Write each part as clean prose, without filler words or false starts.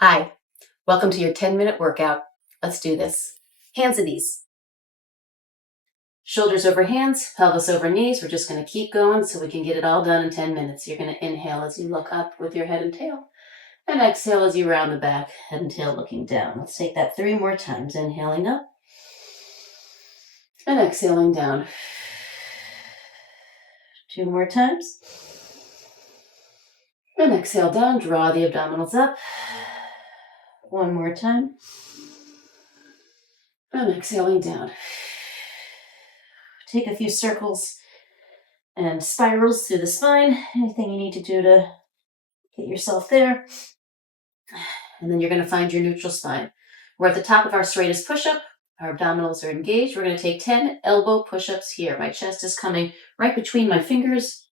Hi, welcome to your 10-minute workout. Let's do this. Hands and knees. Shoulders over hands, pelvis over knees. We're just going to keep going so we can get it all done in 10 minutes. You're going to inhale as you look up with your head and tail, and exhale as you round the back, head and tail looking down. Let's take that 3 more times. Inhaling up and exhaling down. 2 more times. And exhale down, draw the abdominals up. 1 more time. And exhaling down. Take a few circles and spirals through the spine. Anything you need to do to get yourself there. And then you're going to find your neutral spine. We're at the top of our straightest push-up. Our abdominals are engaged. We're going to take 10 elbow push-ups here. My chest is coming right between my fingers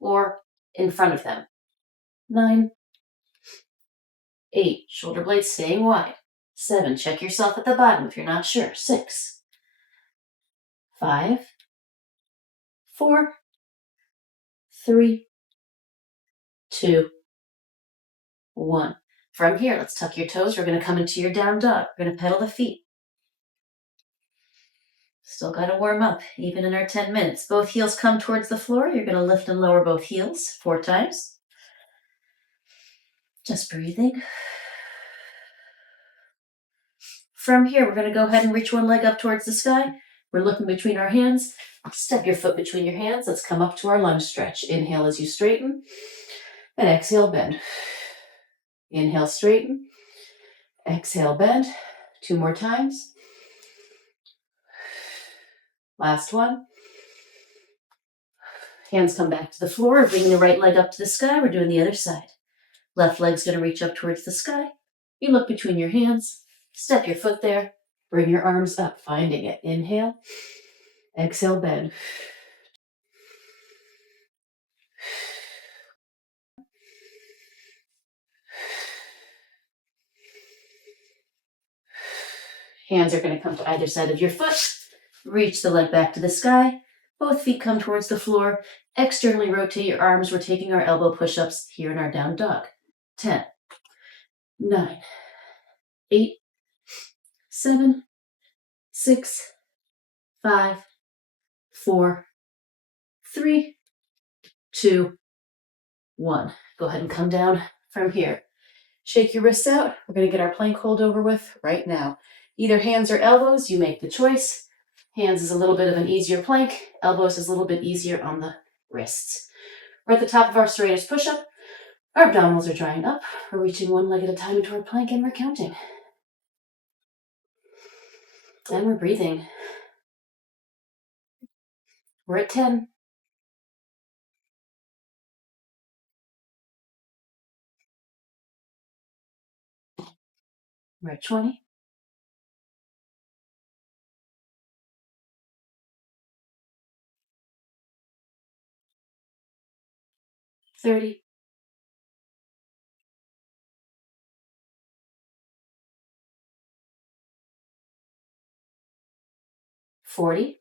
or in front of them. 9, 8, shoulder blades staying wide. 7, check yourself at the bottom if you're not sure. 6, 5, 4, 3, 2, 1. From here, let's tuck your toes. We're going to come into your down dog. We're going to pedal the feet. Still got to warm up, even in our 10 minutes. Both heels come towards the floor. You're going to lift and lower both heels 4 times. Just breathing. From here, we're going to go ahead and reach one leg up towards the sky. We're looking between our hands. Step your foot between your hands. Let's come up to our lunge stretch. Inhale as you straighten, and exhale, bend. Inhale, straighten. Exhale, bend. 2 more times. Last one. Hands come back to the floor. Bring the right leg up to the sky. We're doing the other side. Left leg's going to reach up towards the sky. You look between your hands. Step your foot there. Bring your arms up, finding it. Inhale. Exhale, bend. Hands are going to come to either side of your foot. Reach the leg back to the sky. Both feet come towards the floor. Externally rotate your arms. We're taking our elbow push-ups here in our down dog. 10, 9, 8, 7, 6, 5, 4, 3, 2, 1. Go ahead and come down from here. Shake your wrists out. We're going to get our plank hold over with right now. Either hands or elbows, you make the choice. Hands is a little bit of an easier plank. Elbows is a little bit easier on the wrists. We're at the top of our straightest push-up. Our abdominals are drying up. We're reaching one leg at a time into our plank and we're counting. And we're breathing. We're at 10. We're at 20. 30. 40.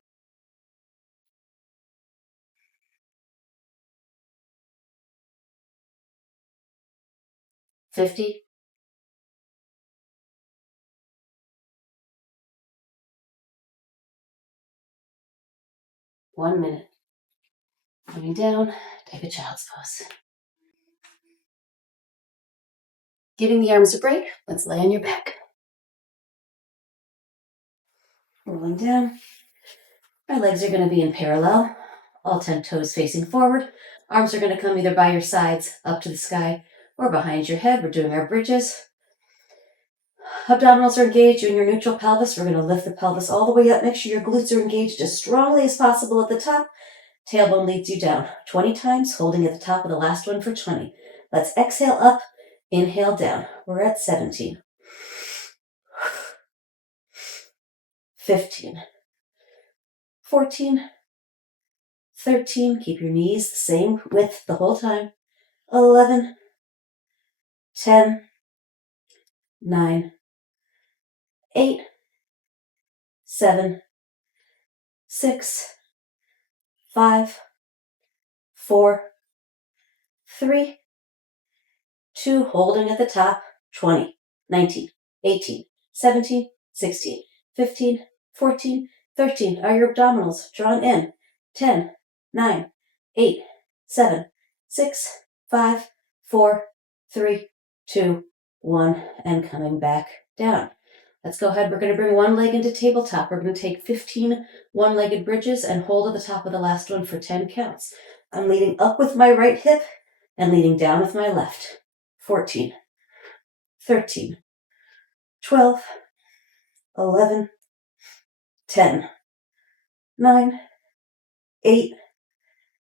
50. 1 minute. Coming down, take a child's pose. Giving the arms a break, let's lay on your back. Rolling down. Our legs are going to be in parallel, all 10 toes facing forward. Arms are going to come either by your sides, up to the sky, or behind your head. We're doing our bridges. Abdominals are engaged. You're in your neutral pelvis. We're going to lift the pelvis all the way up. Make sure your glutes are engaged as strongly as possible at the top. Tailbone leads you down 20 times, holding at the top of the last one for 20. Let's exhale up, inhale down. We're at 17. 15. 14. 13. Keep your knees the same width the whole time. 11. 10. 9. 8. 7. 6. 5. 4. 3. 2. Holding at the top. 20. 19, 18, 17, 16, 15, 14, 13. Are your abdominals drawn in? 10, 9, 8, 7, 6, 5, 4, 3, 2, 1, and coming back down. Let's go ahead. We're going to bring one leg into tabletop. We're going to take 15 one-legged bridges and hold at the top of the last one for 10 counts. I'm leading up with my right hip and leading down with my left. 14, 13, 12, 11, 10, 9, 8,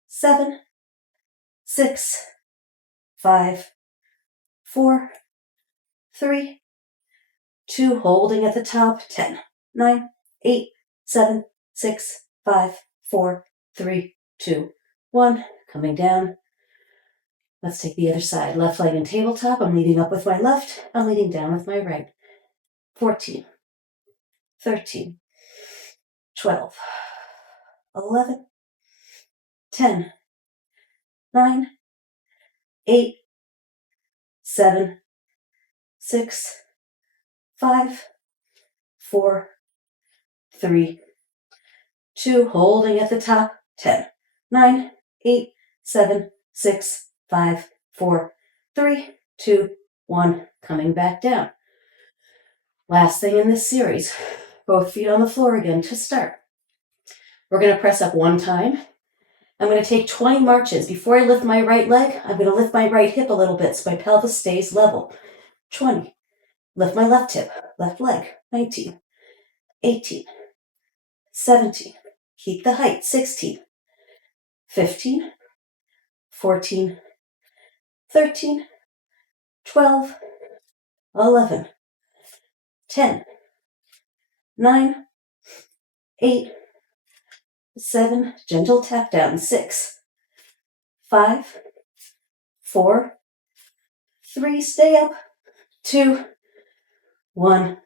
7, 6, 5, 4, 3, 2, holding at the top. 10, 9, 8, 7, 6, 5, 4, 3, 2, 1. Coming down. Let's take the other side. Left leg in tabletop. I'm leading up with my left. I'm leading down with my right. 14, 13, 12, 11, 10, 9, 8, 7, 6, 5, 4, 3, 2, holding at the top. 10, 9, 8, 7, 6, 5, 4, 3, 2, 1. Coming back down. Last thing in this series, both feet on the floor again to start. We're going to press up one time. I'm going to take 20 marches. Before I lift my right leg, I'm going to lift my right hip a little bit so my pelvis stays level. 20. Lift my left hip, left leg. 19, 18, 17. Keep the height. 16, 15, 14, 13, 12, 11, 10, 9, 8, 7, gentle tap down. 6, 5, 4, 3, stay up. 2, 1,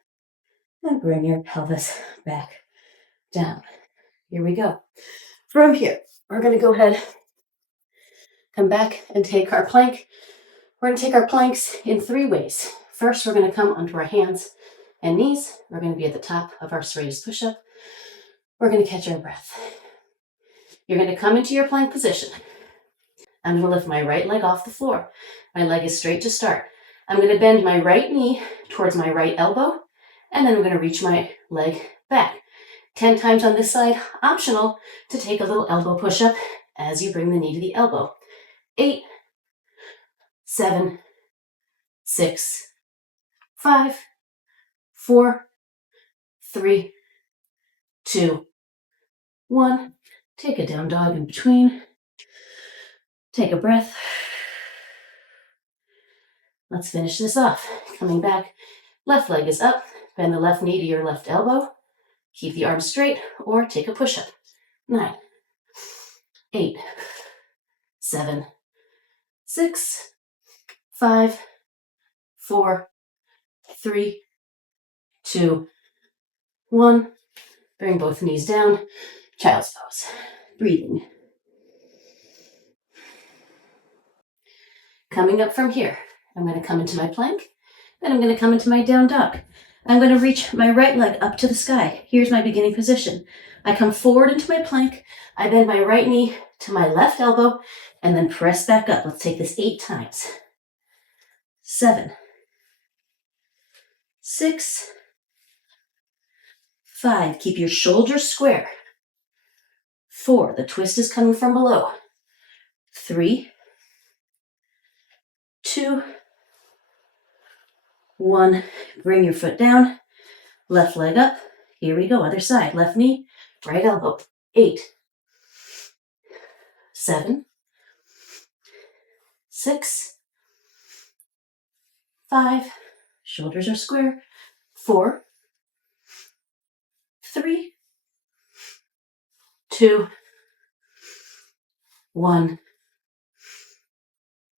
and bring your pelvis back down. Here we go. From here, we're going to go ahead, come back and take our plank. We're going to take our planks in 3 ways. First, we're going to come onto our hands and knees. We're going to be at the top of our raised push-up. We're going to catch our breath. You're going to come into your plank position. I'm going to lift my right leg off the floor. My leg is straight to start. I'm going to bend my right knee towards my right elbow, and then I'm going to reach my leg back. 10 times on this side, optional to take a little elbow push-up as you bring the knee to the elbow. 8, 7, 6, 5, 4, 3, 2, 1. Take a down dog in between. Take a breath. Let's finish this off. Coming back, left leg is up. Bend the left knee to your left elbow. Keep the arms straight or take a push-up. 9, 8, 7, 6, 5, 4, 3, 2, 1. Bring both knees down. Child's pose. Breathing. Coming up from here, I'm going to come into my plank. Then I'm going to come into my down dog. I'm going to reach my right leg up to the sky. Here's my beginning position. I come forward into my plank. I bend my right knee to my left elbow and then press back up. Let's take this 8 times. 7, 6, 5. Keep your shoulders square. 4. The twist is coming from below. 3, 2, 1. Bring your foot down. Left leg up. Here we go. Other side. Left knee, right elbow. 8, 7, 6, 5. Shoulders are square. 4, 3, 2, 1.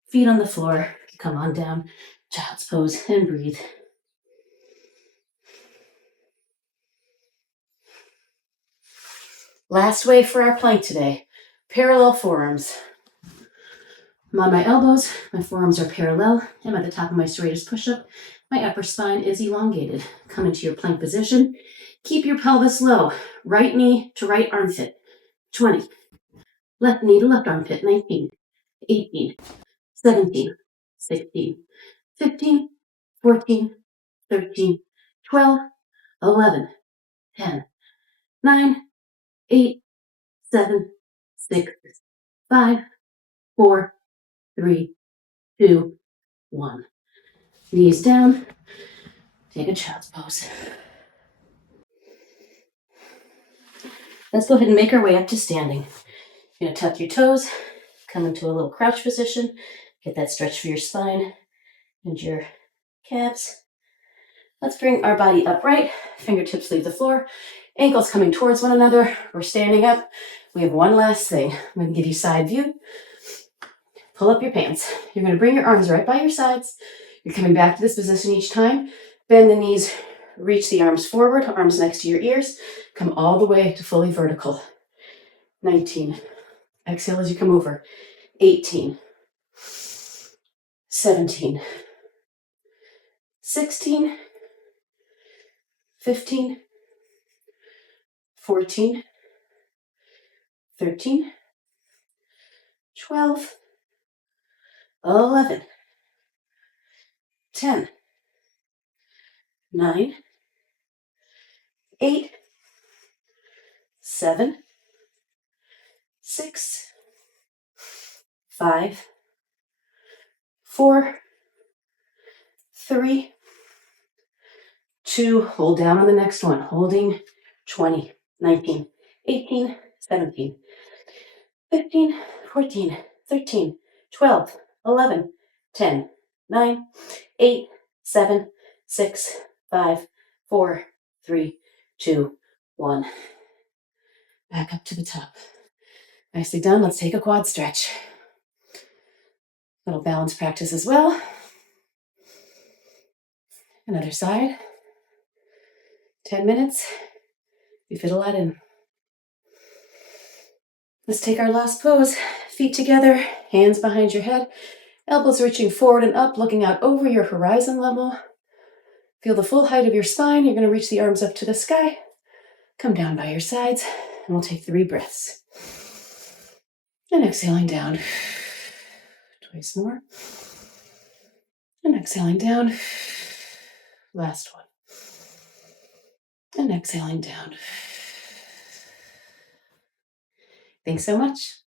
Feet on the floor. Come on down. Child's pose and breathe. Last way for our plank today. Parallel forearms. I'm on my elbows, my forearms are parallel. I'm at the top of my straightest push-up. My upper spine is elongated. Come into your plank position. Keep your pelvis low. Right knee to right armpit. 20. Left knee to left armpit. 19, 18, 17, 16, 15, 14, 13, 12, 11, 10, 9, 8, 7, 6, 5, 4, 3, 2, 1. Knees down. Take a child's pose. Let's go ahead and make our way up to standing. You're going to tuck your toes, come into a little crouch position, get that stretch for your spine and your calves. Let's bring our body upright, fingertips leave the floor, ankles coming towards one another. We're standing up. We have one last thing. I'm going to give you side view. Pull up your pants. You're going to bring your arms right by your sides. You're coming back to this position each time. Bend the knees, reach the arms forward, arms next to your ears. Come all the way to fully vertical. 19. Exhale as you come over. 18. 17. 16. 15. 14. 13. 12. 11. 10. 9. 8. 7. 6. 5. 4. 3. 2. Hold down on the next one. Holding 20, 19, 18, 17, 15, 14, 13, 12, 11, 10, 9, 8, 7, 6, 5, 4, 3, 2, 1. Back up to the top. Nicely done. Let's take a quad stretch. Little balance practice as well. Another side. 10 minutes. You fit a lot in. Let's take our last pose. Feet together, hands behind your head, elbows reaching forward and up, looking out over your horizon level. Feel the full height of your spine. You're going to reach the arms up to the sky. Come down by your sides, and we'll take 3 breaths. And exhaling down. Twice more. And exhaling down. Last one. And exhaling down. Thanks so much.